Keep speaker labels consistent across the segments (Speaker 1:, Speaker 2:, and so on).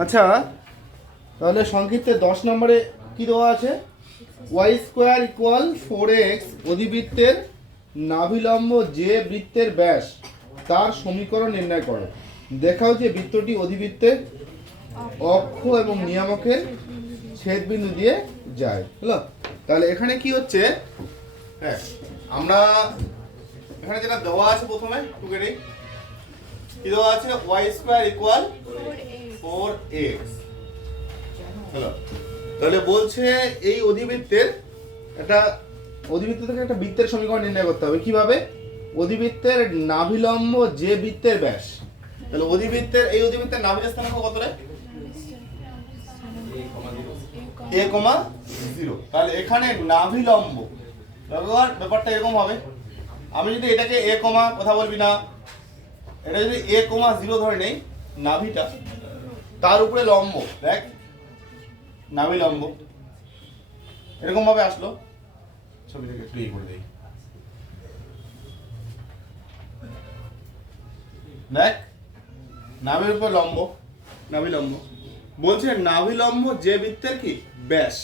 Speaker 1: আচ্ছা তাহলে সংক্ষিপ্তে দশ নম্বরে কি দেওয়া আছে? Y square equal four x অধিবৃত্তের নাভিলম্ব যে বৃত্তের ব্যাস, তার সমীকরণ নির্ণয় করো। দেখাও যে বৃত্তটি অধিবৃত্তের অক্ষ এবং নিয়ামকের ছেদবিন্দু দিয়ে যায়, হলো? তাহলে এখানে কি হচ্ছে? হ্যাঁ আমরা এখানে যেটা দেওয়া আছে প্রথমে টুকেরে কি দেওয়া আছে? Y square equal four x হলো। তাহলে বলছে এই অধিবৃত্তের একটা অধিবৃত্ত থেকে একটা বৃত্তের সমীকরণ নির্ণয় করতে হবে। কীভাবে? অধিবৃত্তের নাভিলম্ব যে বৃত্তের ব্যাস। তাহলে অধিবৃত্তের এই অধিবৃত্তের নাভির স্থানাঙ্ক কত রে এ কমা জিরো। তাহলে এখানে নাভিলম্ব। ব্যবহার ব্যাপারটা এরকম হবে। আমি যদি এটাকে এ কমা কথা বলবি না। এটা যদি এ কমা জিরো ধরে নেই নাভিটা তার উপরে লম্ব দেখ নাভি লম্ব। এরকম ভাবে আসলো। ছবিটাকে একটু ইয়ে করে দেই দেখ নাভির উপর লম্ব নাভি লম্ব। বলছে নাভি লম্ব যে বৃত্তের কি? ব্যাস।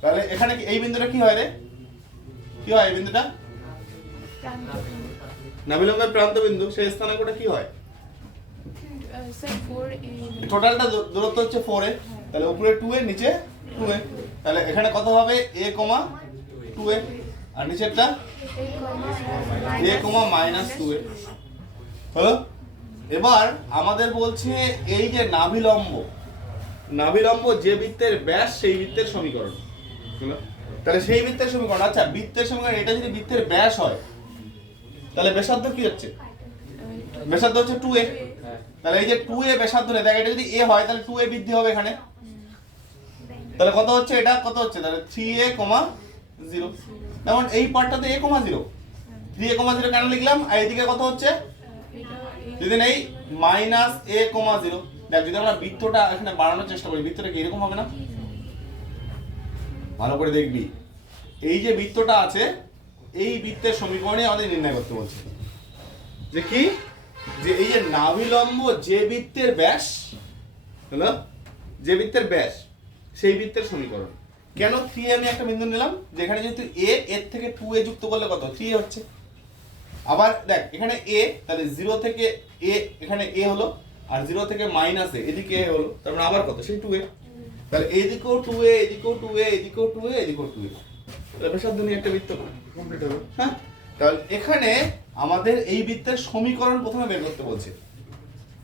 Speaker 1: তাহলে এখানে কি এই বিন্দুটা কি হয় রে? কি হয় এই বিন্দুটা? নাভিলম্বের প্রান্ত বিন্দু সেই স্থানাঙ্কটা কি হয়? টোটালটা দূরত্ব হচ্ছে ফোর এ তাহলে উপরে টু এ নিচে টু এ তাহলে এখানে কত হবে? এ কমা টু এ আর নিচেরটা? এ কমা মাইনাস টু এ হলো এবার আমাদের বলছে এই যে নাভিলম্ব নাভিলম্ব যে বৃত্তের ব্যাস, সেই বৃত্তের সমীকরণ। তাহলে সেই বৃত্তের সমীকরণ। আচ্ছা বৃত্তের সমীকরণ, এটা যদি বৃত্তের ব্যাস হয়, তাহলে ব্যাসার্ধ কি হচ্ছে? ব্যাসার্ধ হচ্ছে টু এ তাহলে এই যে টু এ ব্যাসার্ধ নেই, দেখ, এটা যদি এ হয়, তাহলে টু এ বৃদ্ধি হবে এখানে। তাহলে কত হচ্ছে এটা? কত হচ্ছে? তাহলে থ্রি এ কমা জিরো যেমন এই পার্টটাতে a comma zero three a comma zero কেন লিখলাম? আর এইদিকে কত হচ্ছে? যদি নেই মাইনাস এ কমা জিরো দেখ, যদি আমরা বৃত্তটা এখানে বাড়ানোর চেষ্টা করি, বৃত্তটা কি এরকম হবে না? ভালো করে দেখবি। এই যে বৃত্তটা আছে, এই বৃত্তের সমীকরণে আমাদের নির্ণয় করতে বলছে। যে যে এই যে নাভিলম্ব যে বৃত্তের ব্যাস হলো? যে বৃত্তের ব্যাস সেই বৃত্তের সমীকরণ। কেন থ্রি আমি একটা বিন্দু নিলাম? যেখানে যেহেতু এ এর থেকে টু এ যুক্ত করলে কত? থ্রি হচ্ছে। আবার দেখ এখানে এ তাহলে জিরো থেকে এ এখানে এ হলো আর জিরো থেকে মাইনাস এ এদিকে এ হলো। তারপরে আবার কত? সেই টু এ তাহলে এদিকেও টু এ এদিকেও টু এ এদিকেও টু এ এদিকেও টু এ তাহলে বেসার দুনিয়া একটা বৃত্ত কমপ্লিট হবে। হ্যাঁ? তাহলে এখানে আমাদের এই বৃত্তের সমীকরণ প্রথমে বের করতে বলছে।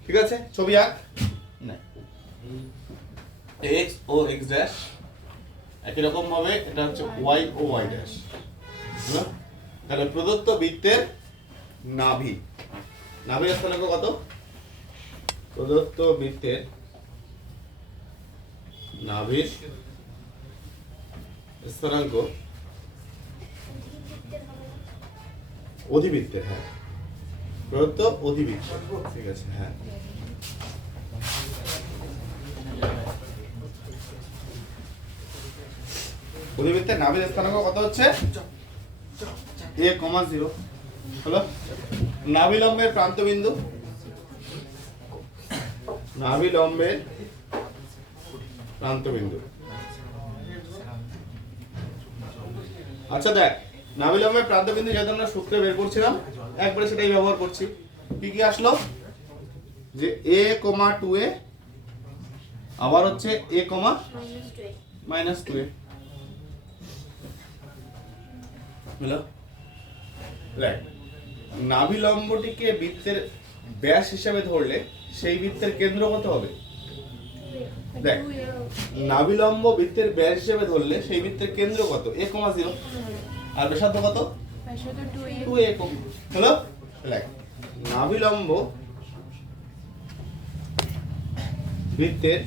Speaker 1: ঠিক আছে? ছবি আঁক। না এক্স ও এক্স ড্যাশ একই রকম ভাবে এটা হচ্ছে ওয়াই ও ওয়াই ড্যাশ তাহলে প্রদত্ত বৃত্তের নাভি। নাভির স্থানাঙ্ক কত? প্রদত্ত বৃত্তের নাভির স্থানাঙ্ক অধিবৃত্তের হ্যাঁ। প্রদত্ত অধিবৃত্ত ঠিক আছে হ্যাঁ। অধিবৃত্তের নাভির স্থানাঙ্ক কত হচ্ছে? A comma zero. হলো? নাভিলম্বের প্রান্তবিন্দু। নাভিলম্বের প্রান্তবিন্দু। আচ্ছা দেখ নাভিলম্বের প্রান্তবিন্দু যেহেতু আমরা সূত্রে বের করছিলাম, একবারে সেটাই ব্যবহার করছি। কি কি আসলো? যে এ কমা টু এ আবার হচ্ছে এ কমা মাইনাস টু এ হলো দেখ নাভিলম্বটিকে বৃত্তের ব্যাস হিসাবে ধরলে সেই বৃত্তের কেন্দ্র কত হবে? দেখ নাভিলম্ব বৃত্তের ব্যাস হিসেবে ধরলে সেই বৃত্তের কেন্দ্র কত? এ কমা জিরো আর ব্যাসার্ধ কত? টু হলো নাভিলম্ব বৃত্তের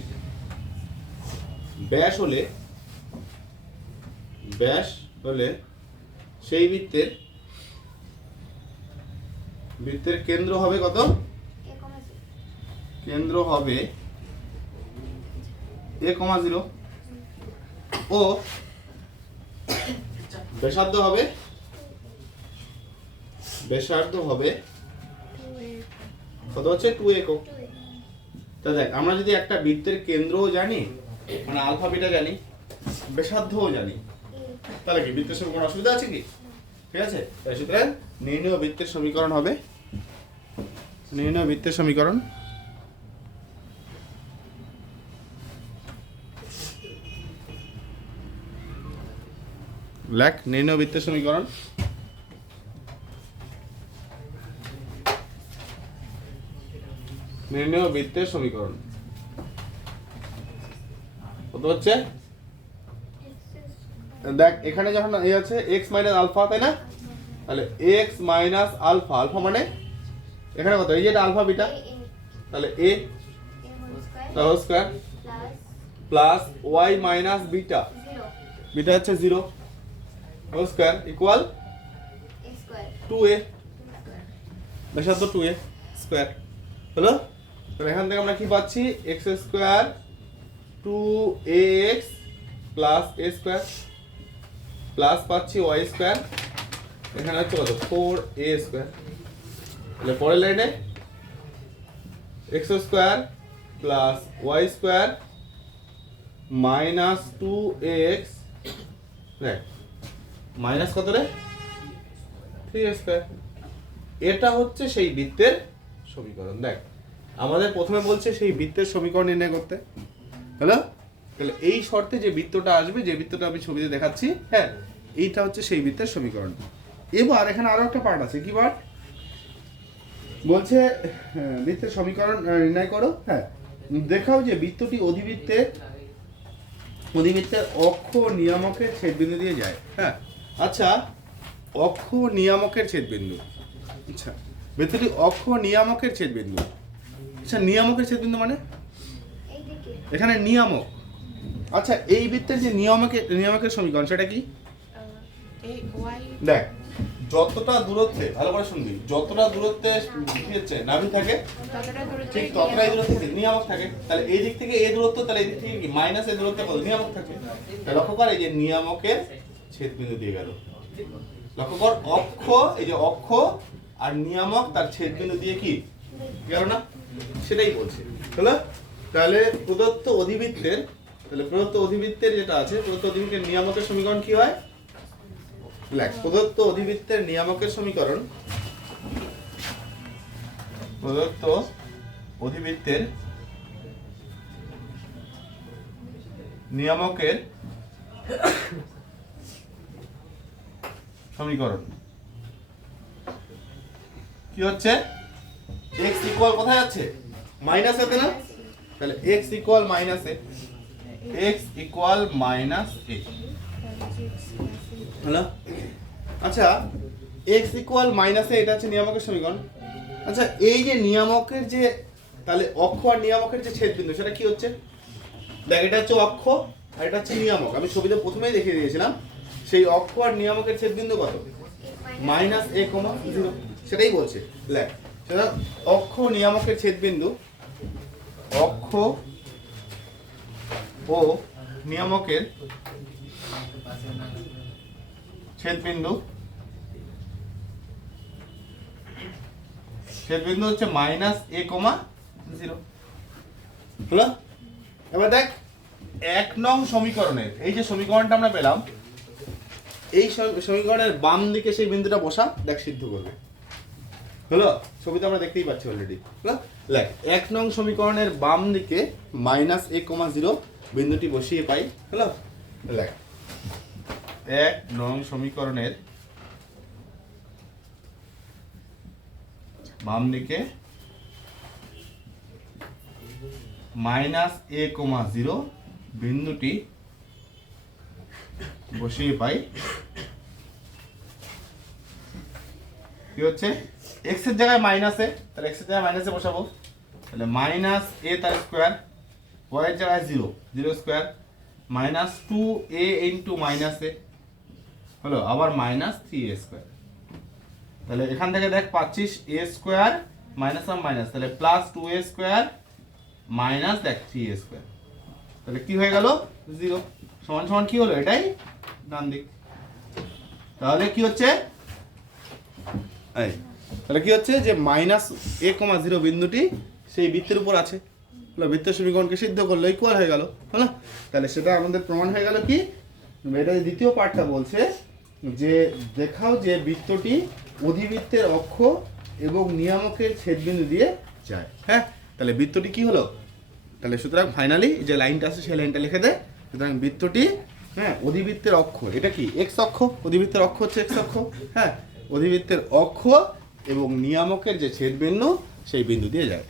Speaker 1: ব্যাস হলে ব্যাস হলে সেই বৃত্তের বৃত্তের কেন্দ্র হবে কত? কেন্দ্র হবে এ কমা জিরো। ও ব্যাসার্ধ হবে? ব্যাসার্ধ হবে কত হচ্ছে? টু একক। তা দেখ, আমরা যদি একটা বৃত্তের কেন্দ্রও জানি মানে আলফা বিটা জানি, ব্যাসার্ধও জানি, তাহলে কি বৃত্তের সমীকরণ অসুবিধা আছে কি? ঠিক আছে? তাই সুতরাং নির্ণয় বৃত্তের সমীকরণ হবে। নির্ণয় বৃত্তের সমীকরণ লেখ নির্ণয় বৃত্তের সমীকরণ। নির্ণয় বৃত্তের সমীকরণ। কত হচ্ছে? দেখ এখানে যখন এ আছে এক্স মাইনাস আলফা তাই না? তাহলে এক্স মাইনাস আলফা আলফা মানে? এখানে কত? এই যে এটা আলফা বিটা তাহলে a square plus y minus beta beta হচ্ছে zero whole square equal to a ব্যাসার্ধ টু এ স্কোয়ার হলো? তাহলে এখান থেকে আমরা কি পাচ্ছি? X square two a x plus a square plus পাচ্ছি ওয়াই স্কোয়ার এখানে হচ্ছে কত? ফোর এ স্কোয়ার তাহলে পরের লাইনে x square plus y square minus two x দেখ মাইনাস কত রে? থ্রি স্কোয়ার এটা হচ্ছে সেই বৃত্তের সমীকরণ। দেখ আমাদের প্রথমে বলছে সেই বৃত্তের সমীকরণ নির্ণয় করতে। হ্যালো? তাহলে এই শর্তে যে বৃত্তটা আসবে যে বৃত্তটা আমি ছবিতে দেখাচ্ছি হ্যাঁ এইটা হচ্ছে সেই বৃত্তের সমীকরণ। এবার এখানে আরও একটা পার্ট আছে কি পার্ট বলছে হ্যাঁ, বৃত্তের সমীকরণ নির্ণয় করো হ্যাঁ। দেখাও যে বৃত্তটি অধিবৃত্তের অধিবৃত্তের অক্ষ নিয়ামকের ছেদবিন্দু দিয়ে যায় হ্যাঁ। আচ্ছা অক্ষ নিয়ামকের ছেদ ছেদবিন্দু। আচ্ছা বৃত্তটি অক্ষ নিয়ামকের ছেদ ছেদবিন্দু। আচ্ছা নিয়ামকের ছেদ ছেদবিন্দু মানে? এখানে নিয়ামক। আচ্ছা এই বৃত্তের যে নিয়ামকের নিয়ামকের সমীকরণ সেটা কি? দেখ যতটা দূরত্বে ভালো করে শুনবি যতটা দূরত্বে হচ্ছে নাভি থাকে ঠিক ততটাই দূরত্বে নিয়ামক থাকে। তাহলে এই দিক থেকে এই দূরত্ব তাহলে এই দিক থেকে কি? মাইনাস এই দূরত্ব কত নিয়ামক থাকে। তাহলে লক্ষ্য কর যে নিয়ামকের ছেদবিন্দু দিয়ে গেল। লক্ষ্য কর, অক্ষ, এই যে অক্ষ আর নিয়ামক তার ছেদবিন্দু দিয়ে কি? গেল না? সেটাই বলছে। হলো? তাহলে প্রদত্ত অধিবৃত্তের, তাহলে প্রদত্ত অধিবৃত্তের যেটা আছে, প্রদত্ত অধিবৃত্তের নিয়ামকের সমীকরণ কি হয়? প্রদত্ত অধিবৃত্তের নিয়ামকের সমীকরণ, প্রদত্ত অধিবৃত্তের নিয়ামকের সমীকরণ। কি হচ্ছে? x ইকুয়াল কোথায় আছে? মাইনাস আছে না? তাহলে x equal minus a. x equal minus a হলো আচ্ছা x ইকুয়াল মাইনাসে এটা হচ্ছে নিয়ামকের সমীকরণ। আচ্ছা এই যে নিয়ামকের যে, তাহলে অক্ষ আর নিয়ামকের যে ছেদ ছেদবিন্দু, সেটা কি হচ্ছে? দেখ, এটা হচ্ছে অক্ষ আর এটা হচ্ছে নিয়ামক। আমি ছবিতে প্রথমেই দেখিয়ে দিয়েছিলাম। সেই অক্ষ আর নিয়ামকের ছেদবিন্দু কত? Minus a comma zero. সেটাই বলছে। লেখ। সেটা অক্ষ নিয়ামকের ছেদবিন্দু। অক্ষ ও নিয়ামকের ছেদবিন্দু। ছেদবিন্দু হচ্ছে মাইনাস এ কমা জিরো। হলো? এবার দেখ, এক নং সমীকরণের, এই যে সমীকরণটা আমরা পেলাম এই সমীকরণের বাম দিকে সেই বিন্দুটা বসা, দেখ সিদ্ধ করবে। হলো? ছবিতে আমরা দেখতেই পাচ্ছি অলরেডি হলো? লেখ এক নং সমীকরণের বাম দিকে মাইনাস এ কমা জিরো বিন্দুটি বসিয়ে পাই। হলো? লেখ এক নং সমীকরণের বাম দিকে মাইনাস এ কমা জিরো বিন্দুটি বসিয়ে পাই। কি হচ্ছে? এক্সের জায়গায় মাইনাসে তাহলে এক্সের জায়গায় মাইনাসে বসাবো। তাহলে মাইনাস এ তার স্কোয়ার এর জায়গায় zero zero square minus two a into minus a হলো, আবার মাইনাস থ্রি এ স্কোয়ার তাহলে এখান থেকে দেখ পাচ্ছিস এ স্কোয়ার মাইনাস আর মাইনাস তাহলে plus two a square minus দেখ থ্রি এ স্কোয়ার তাহলে কি হয়ে গেল? জিরো সমান সমান কি হলো এটাই? ডান দিক তাহলে কি হচ্ছে? এই, তাহলে কি হচ্ছে যে মাইনাস এ কমা জিরো বিন্দুটি সেই বৃত্তের উপর আছে। সমীকরণকে সিদ্ধ করল ইকুয়াল হয়ে গেল হলো তাহলে সেটা আমাদের প্রমাণ হয়ে গেল কি? এটা দ্বিতীয় পার্টটা বলছে যে দেখাও যে বৃত্তটি অধিবৃত্তের অক্ষ এবং নিয়ামকের ছেদবিন্দু দিয়ে যায়। হ্যাঁ? তাহলে বৃত্তটি কি হলো? তাহলে সুতরাং ফাইনালি যে লাইনটা আছে সেই লাইনটা লিখে দেয় সুতরাং বৃত্তটি হ্যাঁ অধিবৃত্তের অক্ষ, এটা কি? এক্স অক্ষ? অধিবৃত্তের অক্ষ হচ্ছে এক্স অক্ষ? হ্যাঁ অধিবৃত্তের অক্ষ এবং নিয়ামকের যে ছেদ বিন্দু সেই বিন্দু দিয়ে যায়।